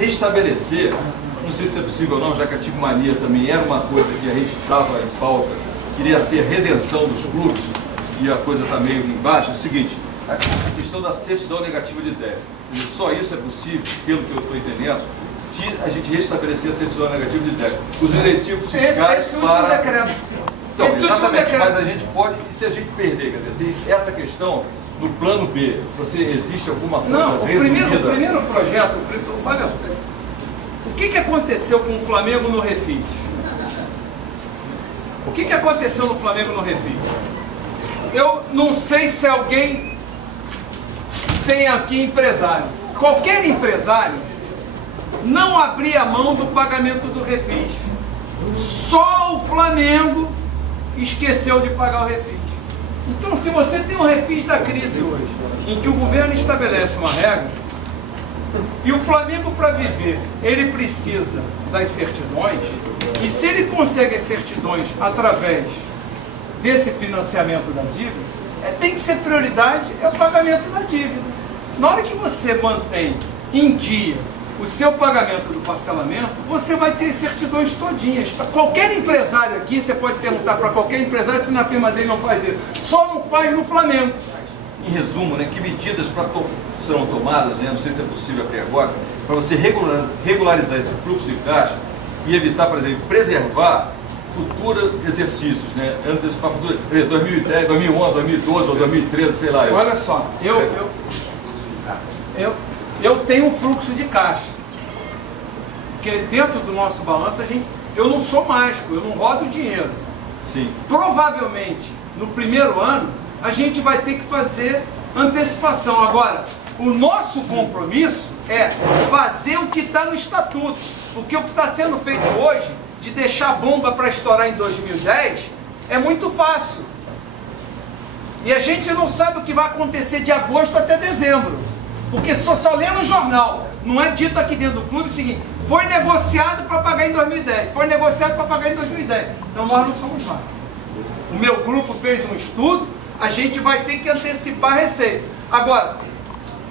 restabelecer, não sei se é possível ou não, já que a Tigmania também era uma coisa que a gente estava em pauta, queria ser a redenção dos clubes, e a coisa está meio embaixo, é o seguinte, a questão da certidão negativa de débito. Só isso é possível, pelo que eu estou entendendo, se a gente restabelecer a certidão negativa de débito. Os eletivos fiscais para... Então, exatamente, mas a gente pode, e se a gente perder, quer dizer, tem essa questão no plano B, existe alguma coisa resumida? Não, o primeiro projeto, olha só, o que aconteceu com o Flamengo no Refis? O que aconteceu no Flamengo no Refis? Eu não sei se alguém tem aqui empresário. Qualquer empresário não abria mão do pagamento do Refis. Só o Flamengo esqueceu de pagar o Refis. Então, se você tem um Refis da crise hoje, em que o governo estabelece uma regra, e o Flamengo, para viver, ele precisa das certidões, e se ele consegue as certidões através desse financiamento da dívida, tem que ser prioridade, é o pagamento da dívida. Na hora que você mantém em dia o seu pagamento do parcelamento, você vai ter certidões todinhas. Qualquer empresário aqui, você pode perguntar para qualquer empresário se na firma dele não faz isso. Só não faz no Flamengo. Em resumo, né, que medidas serão tomadas, né, não sei se é possível até agora, para você regularizar esse fluxo de caixa e evitar, por exemplo, preservar futuros exercícios, né, antecipar futuros, 2010, 2011, 2012 ou 2013, sei lá. Olha só, eu tenho um fluxo de caixa, porque dentro do nosso balanço eu não sou mágico, eu não rodo dinheiro. Sim. Provavelmente no primeiro ano a gente vai ter que fazer antecipação. Agora, o nosso compromisso é fazer o que está no estatuto, porque o que está sendo feito hoje, de deixar a bomba para estourar em 2010, é muito fácil. E a gente não sabe o que vai acontecer de agosto até dezembro, porque só lê no jornal, não é dito aqui dentro do clube o seguinte: foi negociado para pagar em 2010, foi negociado para pagar em 2010. Então nós não somos mais. O meu grupo fez um estudo, a gente vai ter que antecipar a receita. Agora,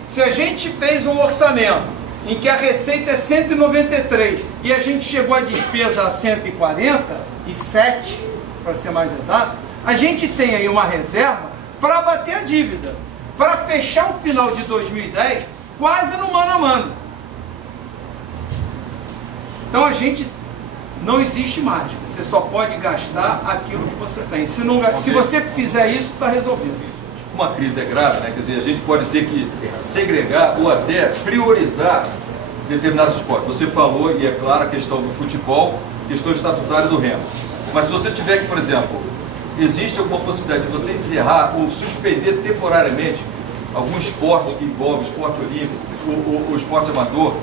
se a gente fez um orçamento em que a receita é 193 e a gente chegou a despesa a 147, para ser mais exato, a gente tem aí uma reserva para bater a dívida, para fechar o final de 2010 quase no mano a mano. Então a gente não existe mágica, você só pode gastar aquilo que você tem. Se você fizer isso, está resolvido. Uma crise é grave, né? Quer dizer, a gente pode ter que segregar ou até priorizar determinados esportes. Você falou, e é claro, a questão do futebol, questão estatutária do Remo. Mas se você tiver que, por exemplo, existe alguma possibilidade de você encerrar ou suspender temporariamente algum esporte que envolve esporte olímpico, o esporte amador,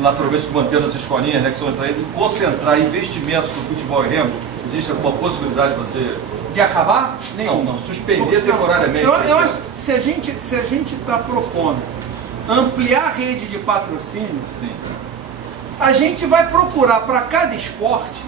naturalmente mantendo as escolinhas, né, que são atraídas, concentrar investimentos no futebol e Remo? Existe alguma possibilidade de você... De acabar? Não, suspender temporariamente. Eu acho que se a gente está propondo ampliar a rede de patrocínio, sim, a gente vai procurar para cada esporte,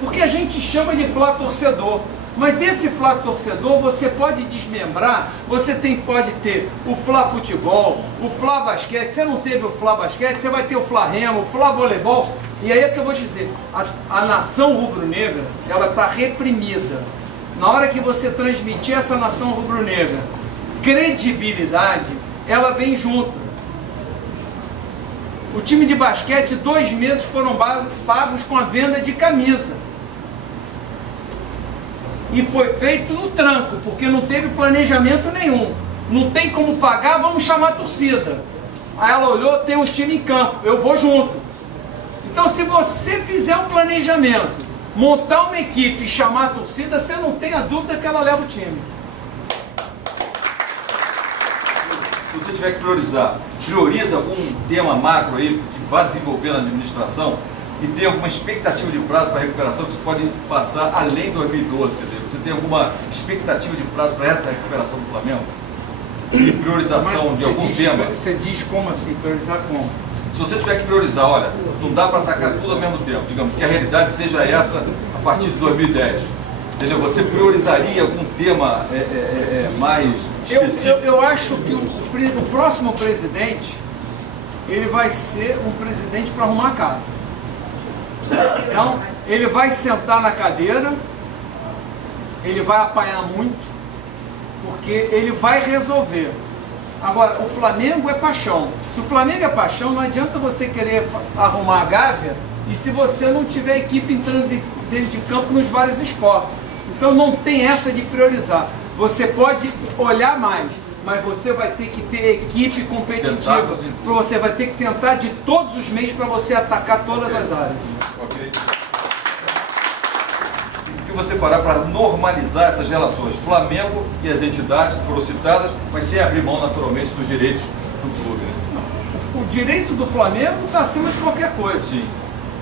porque a gente chama de Flá torcedor, mas desse Flá torcedor você pode desmembrar, pode ter o Flá futebol, o Flá basquete. Você não teve o Flá basquete, você vai ter o Flá remo, o Flá voleibol. E aí é que eu vou dizer, a nação rubro-negra, ela está reprimida. Na hora que você transmitir essa nação rubro-negra credibilidade, ela vem junto. O time de basquete, 2 meses foram pagos com a venda de camisa. E foi feito no tranco, porque não teve planejamento nenhum. Não tem como pagar, vamos chamar a torcida. Aí ela olhou, tem um time em campo, eu vou junto. Então, se você fizer um planejamento, montar uma equipe e chamar a torcida, você não tem a dúvida que ela leva o time. Se você tiver que priorizar, prioriza algum tema macro aí que vá desenvolver na administração e tem alguma expectativa de prazo para a recuperação que isso pode passar além de 2012, quer dizer, você tem alguma expectativa de prazo para essa recuperação do Flamengo? E priorização de algum tema? Você diz como assim? Priorizar como? Se você tiver que priorizar, olha, não dá para atacar tudo ao mesmo tempo, digamos, que a realidade seja essa a partir de 2010, entendeu? Você priorizaria algum tema mais específico? Eu acho que o próximo presidente, ele vai ser um presidente para arrumar a casa. Então, ele vai sentar na cadeira, ele vai apanhar muito, porque ele vai resolver. Agora, o Flamengo é paixão. Se o Flamengo é paixão, não adianta você querer arrumar a Gávea e se você não tiver equipe entrando dentro de campo nos vários esportes. Então não tem essa de priorizar. Você pode olhar mais, mas você vai ter que ter equipe competitiva. Você vai ter que tentar de todos os meios para você atacar todas as áreas. Ok. O que você fará para normalizar essas relações? Flamengo e as entidades que foram citadas, mas sem abrir mão naturalmente dos direitos do clube, né? O direito do Flamengo está acima de qualquer coisa. Sim.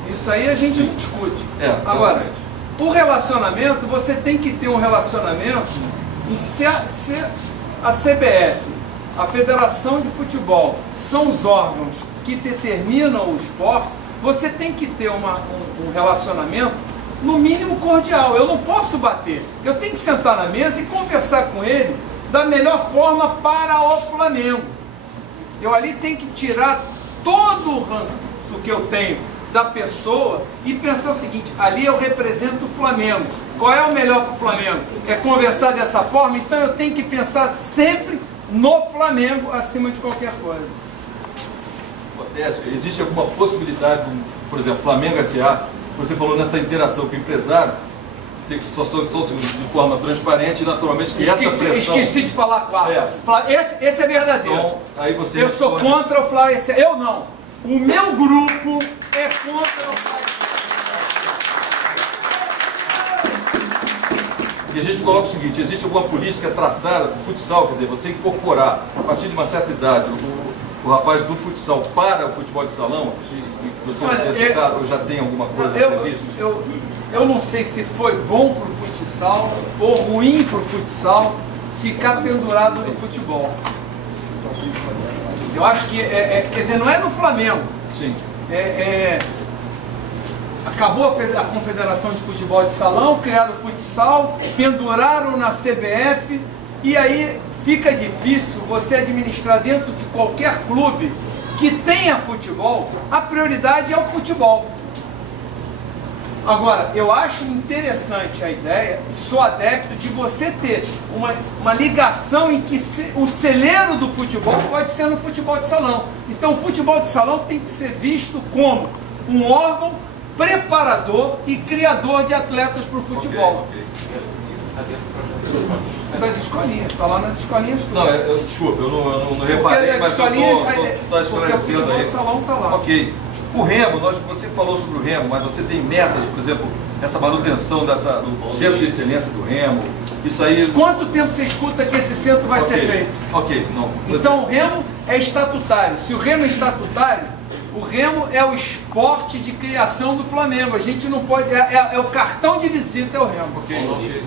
Isso aí a gente não discute. Agora, o relacionamento, você tem que ter um relacionamento em se a CBF, a Federação de Futebol, são os órgãos que determinam o esporte, você tem que ter um relacionamento no mínimo cordial. Eu não posso bater. Eu tenho que sentar na mesa e conversar com ele da melhor forma para o Flamengo. Eu ali tenho que tirar todo o ranço que eu tenho da pessoa e pensar o seguinte: ali eu represento o Flamengo. Qual é o melhor para o Flamengo? É conversar dessa forma? Então eu tenho que pensar sempre no Flamengo acima de qualquer coisa. Hipotética, existe alguma possibilidade, por exemplo, Flamengo S.A., você falou nessa interação com o empresário, tem que só de forma transparente e naturalmente que essa pressão... Esqueci de falar claro. Esse é verdadeiro. Então, aí você eu sou contra o Flamengo S.A. Eu não. O meu grupo é contra o Flamengo. E a gente coloca o seguinte: existe alguma política traçada do futsal, quer dizer, você incorporar, a partir de uma certa idade, o rapaz do futsal para o futebol de salão? Você ou já tem alguma coisa prevista? Eu não sei se foi bom para o futsal ou ruim para o futsal ficar pendurado no futebol. Eu acho que, quer dizer, não é no Flamengo. Sim. Acabou a Confederação de Futebol de Salão, criaram o futsal, penduraram na CBF e aí fica difícil você administrar dentro de qualquer clube que tenha futebol, a prioridade é o futebol. Agora, eu acho interessante a ideia, sou adepto de você ter uma ligação em que o celeiro do futebol pode ser no futebol de salão. Então o futebol de salão tem que ser visto como um órgão preparador e criador de atletas para o futebol. Das escolinhas, está lá nas escolinhas tudo. Não, desculpa, eu não reparei, mas eu estou esclarecendo aí. Salão tá lá. Ok. O Remo, você falou sobre o Remo, mas você tem metas, por exemplo, essa manutenção do centro de excelência do Remo, isso aí... Quanto tempo você escuta que esse centro vai ser feito? Ok, não. Então o Remo é estatutário. Se o Remo é estatutário, o Remo é o esporte de criação do Flamengo. A gente não pode... É o cartão de visita, é o Remo. Ok.